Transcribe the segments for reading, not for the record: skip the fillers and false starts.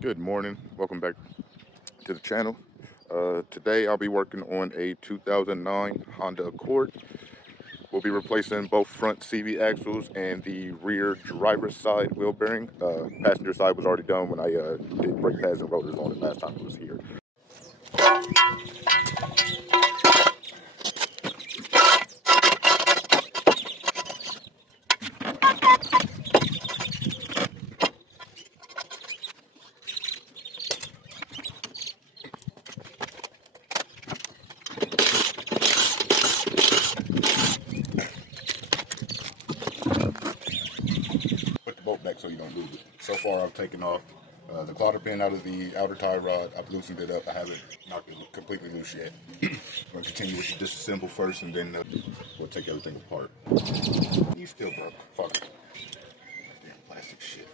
Good morning. Welcome back to the channel. Today I'll be working on a 2009 Honda Accord. We'll be replacing both front CV axles and the rear driver's side wheel bearing. Passenger side was already done when I did brake pads and rotors on it last time it was here. Put the bolt back so you don't lose it. So far I've taken off the clotter pin out of the outer tie rod. I've loosened it up. I haven't knocked it completely loose yet. I'm going to continue with the disassemble first and then we'll take everything apart. You still broke. Fuck it. Damn plastic shit.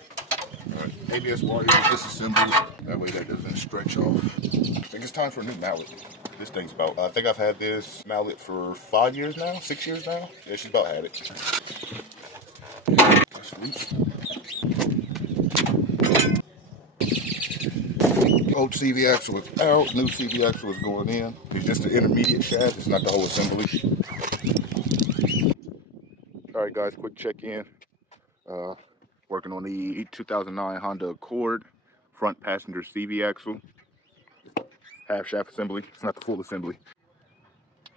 Alright, ABS wire disassembled. That way that doesn't stretch off. I think it's time for a new mallet. This thing's about, I think I've had this mallet for 5 years now, 6 years now. Yeah, she's about had it. That's loose. Old CV axle is out, new CV axle is going in. It's just the intermediate shaft, it's not the whole assembly. Alright guys, quick check in. Working on the 2009 Honda Accord, front passenger CV axle. Half shaft assembly, it's not the full assembly.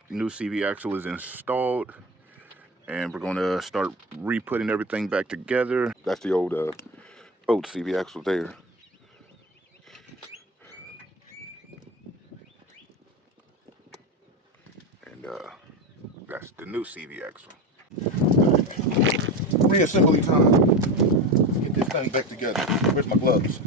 New CV axle is installed and we're going to start re-putting everything back together. That's the old CV axle there. And that's the new CV axle. Reassembly time. Get this thing back together. Where's my gloves?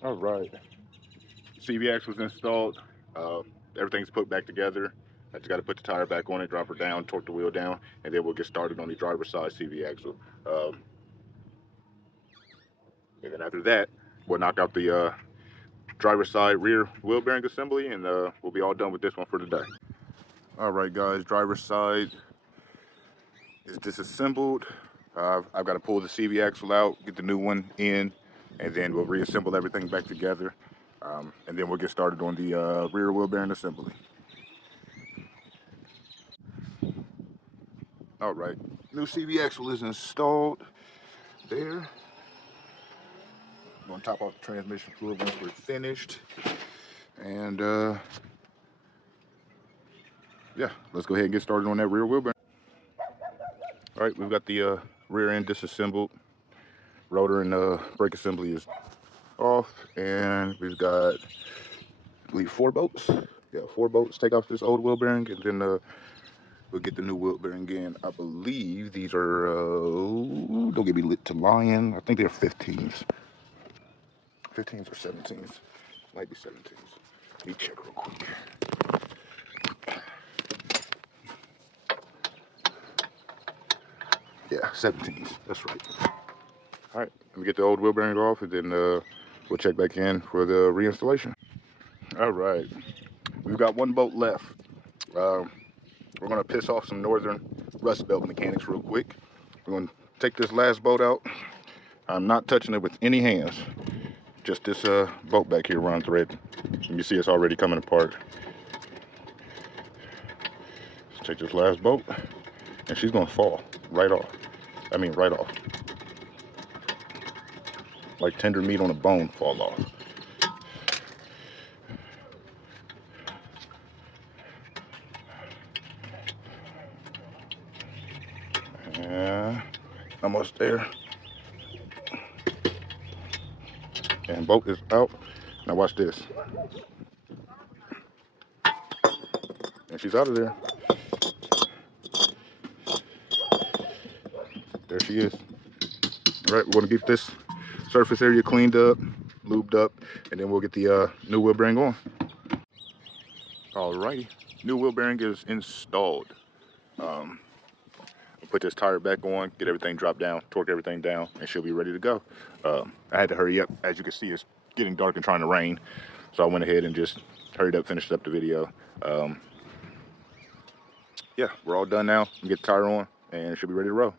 All right, CVX was installed. Everything's put back together. I just got to put the tire back on it, drop her down, torque the wheel down, and then we'll get started on the driver's side CV axle. And then after that, we'll knock out the driver's side rear wheel bearing assembly, and we'll be all done with this one for today. All right, guys, driver's side is disassembled. I've got to pull the CV axle out, get the new one in, and then we'll reassemble everything back together. And then we'll get started on the rear wheel bearing assembly. All right, new CV axle is installed there. I'm gonna top off the transmission fluid once we're finished. And yeah, let's go ahead and get started on that rear wheel bearing. All right, we've got the rear end disassembled. Rotor and brake assembly is off, and we've got, I believe, 4 bolts. Yeah, 4 bolts. Take off this old wheel bearing, and then we'll get the new wheel bearing in. I believe these are, don't get me lit to lying. I think they're 15s. 15s or 17s. Might be 17s. Let me check real quick. Yeah, 17s. That's right. All right, let me get the old wheel bearing off, and then we'll check back in for the reinstallation. All right, we've got 1 bolt left. We're gonna piss off some northern rust belt mechanics real quick. We're gonna take this last bolt out. I'm not touching it with any hands. Just this bolt back here around thread. And you see it's already coming apart. Let's take this last bolt, and she's gonna fall right off. I mean, right off. Like tender meat on a bone fall off. Yeah, almost there. And bolt is out. Now watch this. And she's out of there. There she is. All right, we're gonna get this surface area cleaned up, lubed up, and then we'll get the new wheel bearing on. Alrighty, new wheel bearing is installed. Put this tire back on, get everything dropped down, torque everything down, and she'll be ready to go. I had to hurry up. As you can see, it's getting dark and trying to rain. So I went ahead and just hurried up, finished up the video. Yeah, we're all done now. Get the tire on, and she'll be ready to roll.